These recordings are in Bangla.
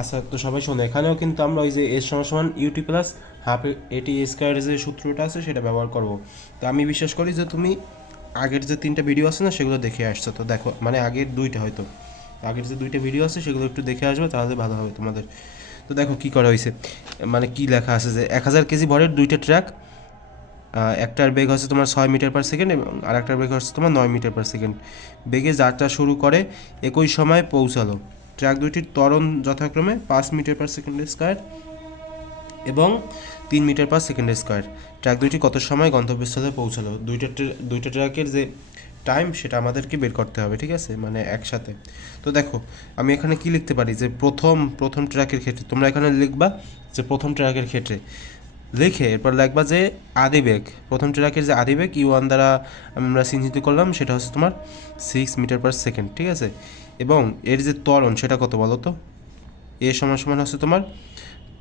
আচ্ছা তো সবাই শোনো, এখানেও কিন্তু আমরা ওই যে এর সমান ইউটি প্লাস হাফ এটি স্কোয়ারের যে সূত্রটা আছে সেটা ব্যবহার করব। তো আমি বিশ্বাস করি যে তুমি আগের যে তিনটা ভিডিও আছে না, সেগুলো দেখে আসছো। তো দেখো মানে আগের দুইটা হয়তো। আগের যে দুইটা ভিডিও আছে, সেগুলো একটু দেখে আসবে, তাহলে ভালো হবে তোমাদের। তো দেখো কি করা হয়েছে। মানে কি লেখা আছে যে, এক হাজার কেজি ভরের দুইটা ট্র্যাক একটার বেগ হচ্ছে তোমার ছয় মিটার পার সেকেন্ড এবং আরেকটার বেগ হচ্ছে তোমার নয় মিটার পার সেকেন্ড বেগে যাত্রা শুরু করে, একই সময় পৌঁছালো। ট্র্যাক দুইটির ত্বরণ যথাক্রমে পাঁচ মিটার পার সেকেন্ড স্কোয়ার এবং তিন metre per second square track দুইটি কত সময় গন্তব্যস্থলে পৌঁছালো? দুইটা দুইটা ট্র্যাকের যে টাইম সেটা আমাদেরকে বের করতে হবে, ঠিক আছে? মানে একসাথে। তো দেখো, আমি এখানে কি লিখতে পারি? যে প্রথম প্রথম ট্র্যাকের ক্ষেত্রে, তোমরা এখানে লিখবা যে প্রথম ট্র্যাকের ক্ষেত্রে। লিখে এরপর লিখবা যে আদিবেগ প্রথম ট্র্যাকের যে আদিবেগ ইউ ওয়ান দ্বারা আমরা চিহ্নিত করলাম, সেটা হচ্ছে তোমার সিক্স মিটার পার সেকেন্ড ঠিক আছে? এবং এর যে ত্বরণ, সেটা কত বলো তো? এ সমান সমান হচ্ছে তোমার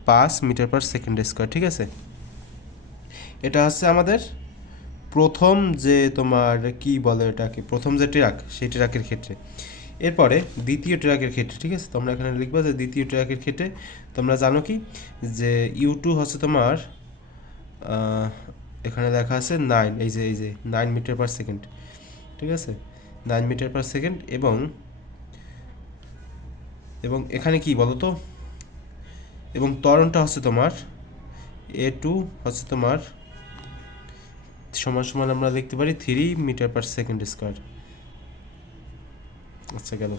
পাঁচ মিটার পার সেকেন্ড স্কোয়ার ঠিক আছে? এটা হচ্ছে আমাদের প্রথম যে তোমার কি বলে এটাকে প্রথম যে ট্র্যাক সেই ট্র্যাকের ক্ষেত্রে। এরপরে দ্বিতীয় ট্র্যাকের ক্ষেত্রে, ঠিক আছে? তোমরা এখানে লিখবা যে দ্বিতীয় ট্র্যাকের ক্ষেত্রে তোমরা জানো কি? যে ইউ টু হচ্ছে তোমার এখানে লেখা আছে নাইন এই যে এই যে নাইন মিটার পার সেকেন্ড ঠিক আছে? নাইন মিটার পার সেকেন্ড এবং এবং এখানে কি বলো তো এবং ত্বরণটা হচ্ছে তোমার এ টু হচ্ছে তোমার সমান সমান আমরা দেখতে পারি three metre per second square আচ্ছা গেল।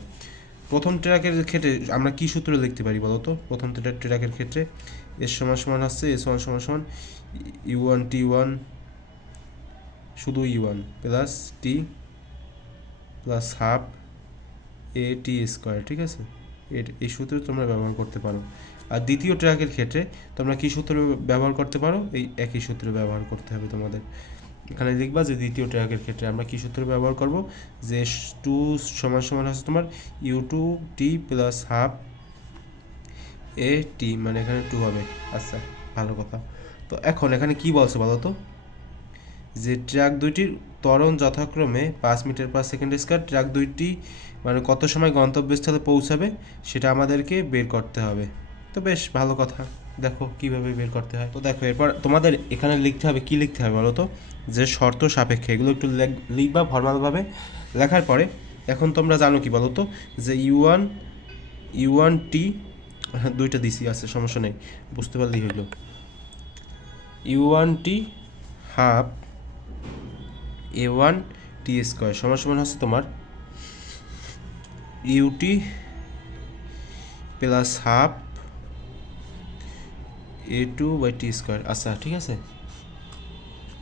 প্রথম ট্র্যাকের ক্ষেত্রে আমরা কি সূত্র লিখতে পারি বলো তো প্রথম ট্র্যাকের ক্ষেত্রে এর সমান সমান হচ্ছে এস ওয়ান সমান সমান ইউ ওয়ান টি ওয়ান শুধু U one plus T plus half A T square ঠিক আছে? এর, এই সূত্র তোমরা ব্যবহার করতে পারো। আর দ্বিতীয় ট্র্যাকের ক্ষেত্রে তোমরা কী সূত্র ব্যবহার করতে পারো? এই একই সূত্র ব্যবহার করতে হবে তোমাদের। এখানে লিখবা যে দ্বিতীয় ট্র্যাকের ক্ষেত্রে আমরা কী সূত্র ব্যবহার করব? যে টু সমান সমান হচ্ছে তোমার U two T plus half A T মানে এখানে টু হবে। আচ্ছা ভালো কথা। তো এখন এখানে কি বলছে বলো তো? যে ট্র্যাক দুইটির ত্বরণ যথাক্রমে পাঁচ metre per second square track দুইটি মানে কত সময় গন্তব্যস্থলে পৌঁছাবে সেটা আমাদেরকে বের করতে হবে। তো বেশ, ভালো কথা। দেখো কীভাবে বের করতে হয়। তো দেখো, এরপর তোমাদের এখানে লিখতে হবে, কি লিখতে হবে বলো তো? যে শর্ত সাপেক্ষে, এগুলো একটু লেখ- লিখবা ফর্মালভাবে লেখার পরে এখন তোমরা জানো কি বলো তো? যে U one U one T দুইটা দিসি আছে, সমস্যা নেই, বুঝতে পারলেই হইল। U one T half A one T square সমান সমান হচ্ছে তোমার U T plus half A two by T square আচ্ছা ঠিক আছে?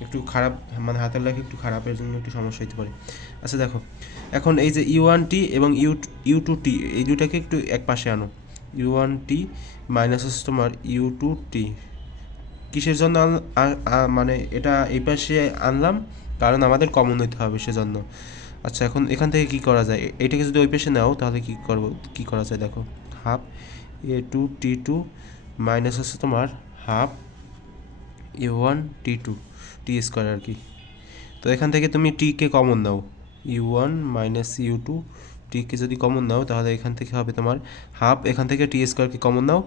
একটু খারাপ মানে হাতের লেখা একটু খারাপের জন্য একটু সমস্যা হতে পারে। আচ্ছা দেখো, এখন এই যে ইউ ওয়ান টি এবং ইউ ইউ টু টি এই দুটাকে একটু এক পাশে আনো। ইউ ওয়ান টি মাইনাস হচ্ছে তোমার ইউ টু টি কিসের জন্য মানে এটা এই পাশে আনলাম কারণ আমাদের কমন হইতে হবে সেজন্য। আচ্ছা এখন এখান থেকে কি করা যায়? এটাকে যদি ওই পেশে নাও, তাহলে কি করব, কি করা যায় দেখো? Half A two T two minus হচ্ছে তোমার half A one T two T square আর কি। তো এখান থেকে তুমি টিকে কমন নাও। U one minus U two টিকে যদি কমন নাও, তাহলে এখান থেকে হবে তোমার হাফ এখান থেকে টি স্কোয়ারকে কমন নাও।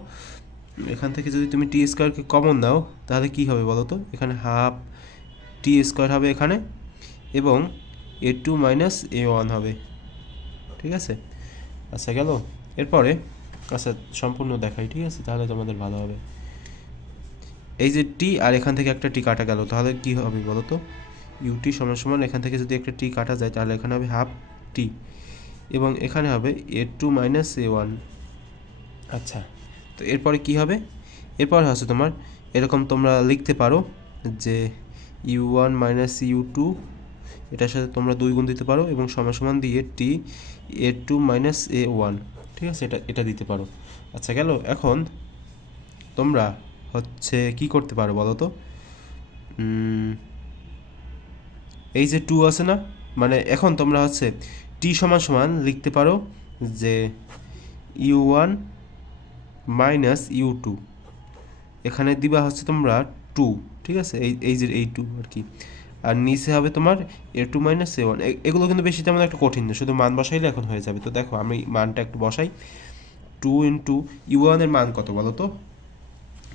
এখান থেকে যদি তুমি টি স্কোয়ারকে কমন নাও, তাহলে কি হবে বলো তো? এখানে হাফ টি স্কোয়ার হবে এখানে এবং A two minus A one হবে। ঠিক আছে? আচ্ছা গেল। এরপরে আচ্ছা সম্পূর্ণ দেখাই, ঠিক আছে? তাহলে তোমাদের ভালো হবে। এই যে টি আর এখান থেকে একটা টি কাটা গেল, তাহলে কি হবে বলো তো? ইউটি সমান সমান এখান থেকে যদি একটা টি কাটা যায়, তাহলে এখানে হবে হাফ টি এবং এখানে হবে A two minus A one. আচ্ছা তো এরপরে কি হবে? এরপর হচ্ছে তোমার, এরকম তোমরা লিখতে পারো যে U one minus U two এটার সাথে তোমরা দুই গুণ দিতে পারো এবং সমান সমান দিয়ে T A two minus A one ঠিক আছে? এটা এটা দিতে পারো। আচ্ছা গেল। এখন তোমরা হচ্ছে কি করতে পারো বলো তো? এই যে টু আছে না? মানে এখন তোমরা হচ্ছে টি সমান সমান লিখতে পারো যে U one minus U two এখানে দিবা হচ্ছে তোমরা টু ঠিক আছে? এই এই যে এই টু আর কি। আর নিচে হবে তোমার A two minus A one এগুলো কিন্তু বেশি তেমন একটা কঠিন না, শুধু মান বসাইলে এখন হয়ে যাবে। তো দেখো, আমি মানটা একটু বসাই। টু ইন্টু ইউ ওয়ানের মান কত বলো তো?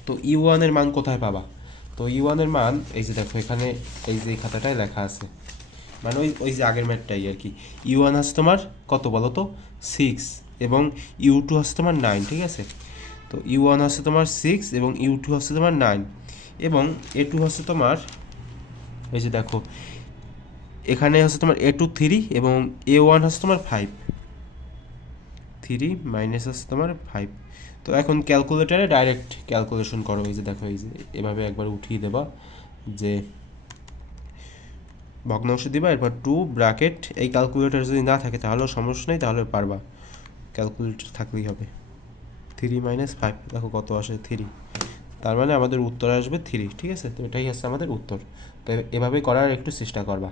তো ইউ ওয়ানের মান কোথায় পাবা? তো ইউ ওয়ানের মান, এই যে দেখো, এখানে এই যে খাতাটায় লেখা আছে। মানে ওই ওই যে আগের ম্যাটটাই আর কি। ইউ ওয়ান হচ্ছে তোমার কত বলো তো? সিক্স এবং ইউ টু হচ্ছে তোমার নাইন ঠিক আছে? তো ইউ ওয়ান হচ্ছে তোমার সিক্স এবং ইউ টু হচ্ছে তোমার নাইন এবং এ টু হচ্ছে তোমার, এই যে দেখো, এখানে হচ্ছে তোমার এ টু থ্রি এবং এ ওয়ান হচ্ছে তোমার ফাইভ থ্রি মাইনাস হচ্ছে তোমার ফাইভ তো এখন ক্যালকুলেটারে ডাইরেক্ট ক্যালকুলেশন করো, এই যে দেখো, এই যে এভাবে একবার উঠিয়ে দেবা যে ভগ্নাংশ দিবা, এরপর টু ব্র্যাকেট এই ক্যালকুলেটর যদি না থাকে তাহলেও সমস্যা নেই, তাহলে পারবা। ক্যালকুলেটর থাকলেই হবে। থ্রি মাইনাস ফাইভ দেখো কত আসে থ্রি তার মানে আমাদের উত্তর আসবে থ্রি ঠিক আছে? তো এটাই হচ্ছে আমাদের উত্তর। তো এভাবে করার একটু চেষ্টা করবা।